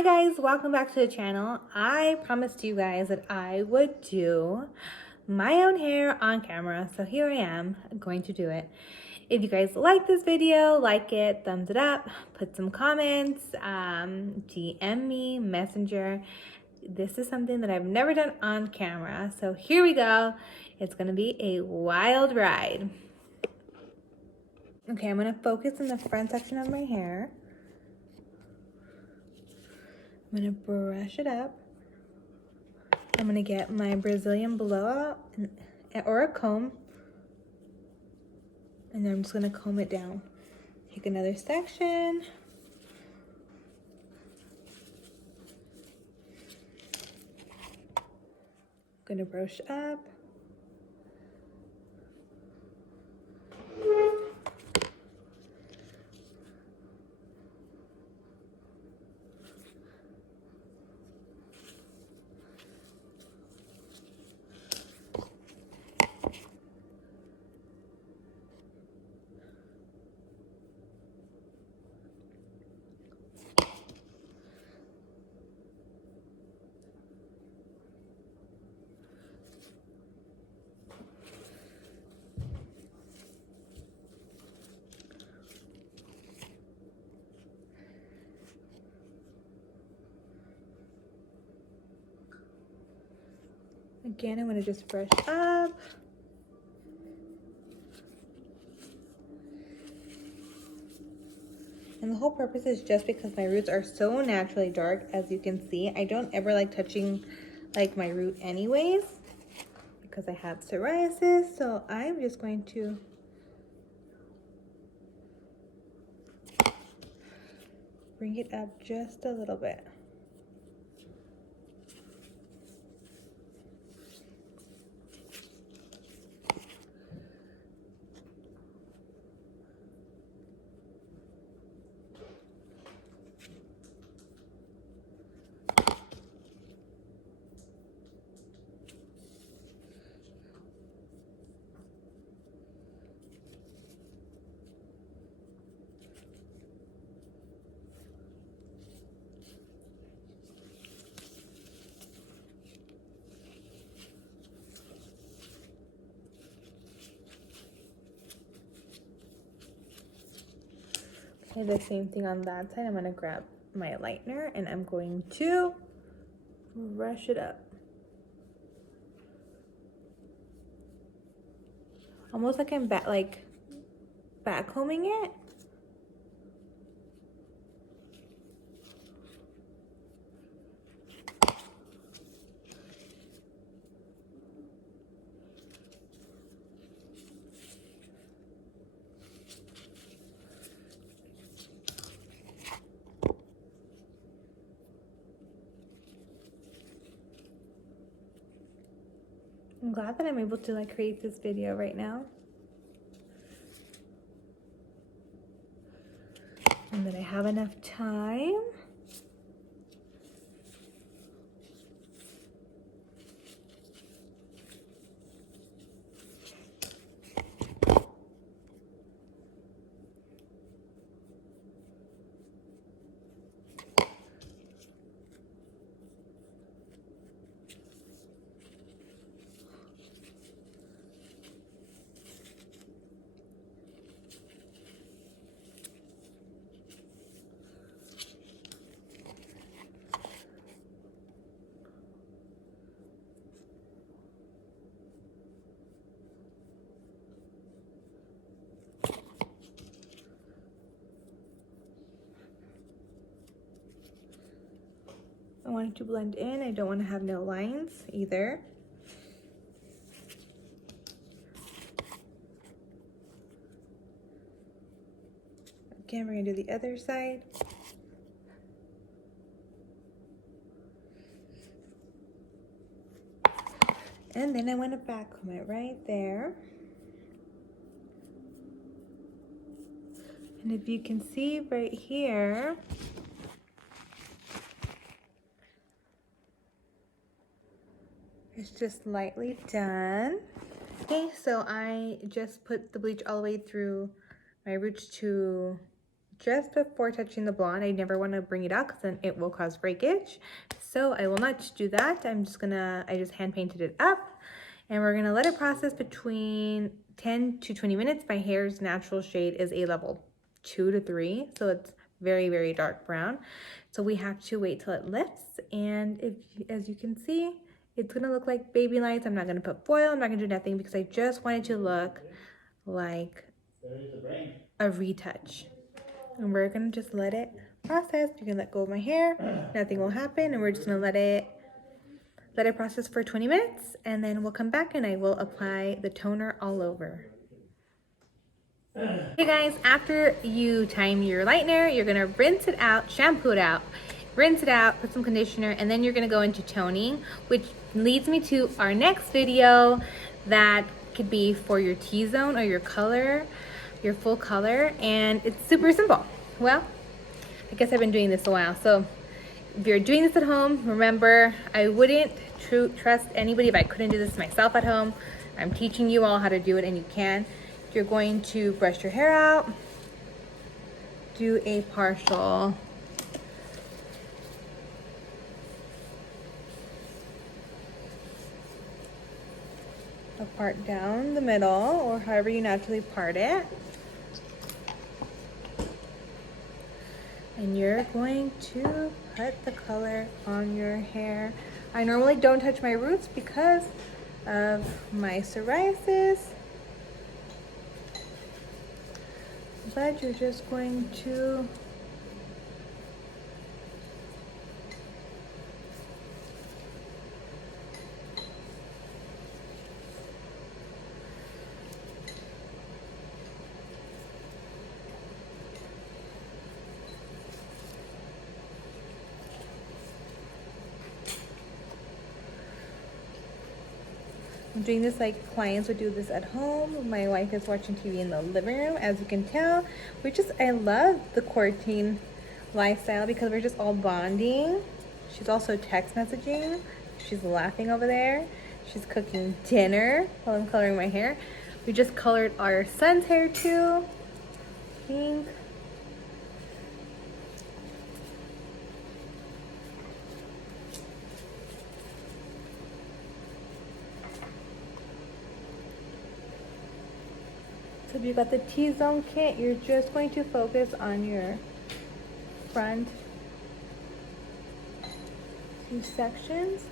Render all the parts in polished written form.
Hi guys, welcome back to the channel. I promised you guys that I would do my own hair on camera, so here I am going to do it. If you guys like this video, like it, thumbs it up, put some comments, DM me, messenger. This is something that I've never done on camera, so here we go. It's gonna be a wild ride. Okay, I'm gonna focus on the front section of my hair. I'm gonna brush it up. I'm gonna get my Brazilian blowout or a comb, and then I'm just gonna comb it down. Take another section. I'm gonna brush up. Again, I'm gonna just brush up. And the whole purpose is just because my roots are so naturally dark, as you can see. I don't ever like touching like my root anyways, because I have psoriasis. So I'm just going to bring it up just a little bit. Okay, the same thing on that side. I'm gonna grab my lightener and I'm going to brush it up. Almost like I'm backcombing it. I'm glad that I'm able to like create this video right now. And that I have enough time. I want it to blend in. I don't want to have no lines either. Again, we're gonna do the other side. And then I want to backcomb it right there. And if you can see right here, it's just lightly done. Okay, so I just put the bleach all the way through my roots to just before touching the blonde. I never want to bring it out because then it will cause breakage. So I will not do that. I just hand painted it up, and we're gonna let it process between 10 to 20 minutes. My hair's natural shade is a level 2 to 3, so it's very, very dark brown. So we have to wait till it lifts, and as you can see, it's gonna look like baby lights. I'm not gonna put foil, I'm not gonna do nothing because I just want it to look like a retouch. And we're gonna just let it process. You can let go of my hair, nothing will happen, and we're just gonna let it process for 20 minutes, and then we'll come back and I will apply the toner all over. Hey guys, after you time your lightener, you're gonna rinse it out, shampoo it out, rinse it out, put some conditioner, and then you're gonna go into toning, which leads me to our next video that could be for your T-zone or your color, your full color, and it's super simple. Well, I guess I've been doing this a while, so if you're doing this at home, remember, I wouldn't trust anybody if I couldn't do this myself at home. I'm teaching you all how to do it, and you can. You're going to brush your hair out, do a partial part down the middle, or however you naturally part it. And you're going to put the color on your hair. I normally don't touch my roots because of my psoriasis, but you're just going to I'm doing this like clients would do this at home. My wife is watching TV in the living room, as you can tell. I love the quarantine lifestyle because we're just all bonding. She's also text messaging. She's laughing over there. She's cooking dinner while I'm coloring my hair. We just colored our son's hair too. Pink. So if you've got the T-zone kit, you're just going to focus on your front two sections.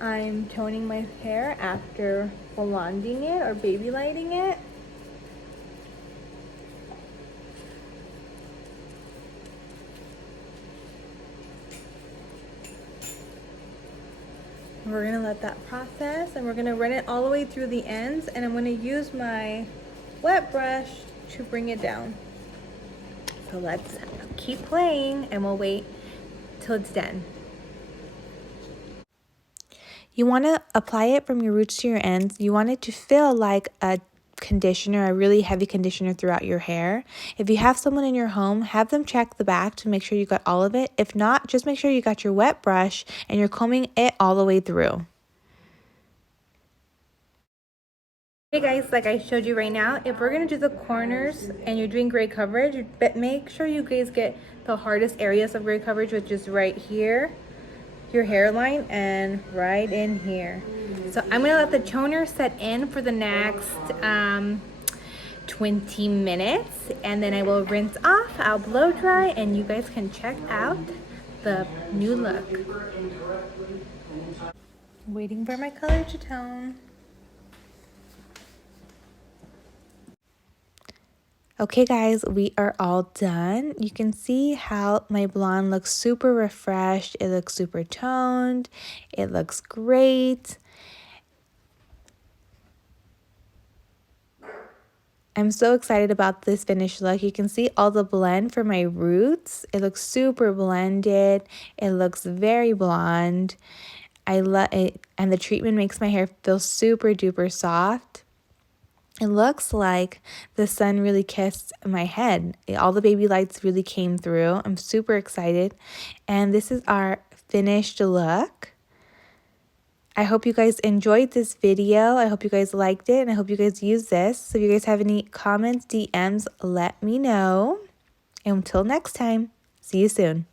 I'm toning my hair after blonding it or baby lighting it. We're gonna let that process, and we're gonna run it all the way through the ends, and I'm gonna use my wet brush to bring it down. So let's keep playing and we'll wait till it's done. You want to apply it from your roots to your ends. You want it to feel like a conditioner, a really heavy conditioner throughout your hair. If you have someone in your home, have them check the back to make sure you got all of it. If not, just make sure you got your wet brush and you're combing it all the way through. Hey guys, like I showed you right now, if we're going to do the corners and you're doing gray coverage, but make sure you guys get the hardest areas of gray coverage, which is right here, your hairline, and right in here. So I'm going to let the toner set in for the next 20 minutes, and then I will rinse off, I'll blow dry, and you guys can check out the new look. Waiting for my color to tone. Okay guys, we are all done. You can see how my blonde looks super refreshed. It looks super toned. It looks great. I'm so excited about this finished look. You can see all the blend for my roots. It looks super blended. It looks very blonde. I love it, and the treatment makes my hair feel super duper soft. It looks like the sun really kissed my head. All the baby lights really came through. I'm super excited. And this is our finished look. I hope you guys enjoyed this video. I hope you guys liked it, and I hope you guys use this. So if you guys have any comments, DMs, let me know. Until next time, see you soon.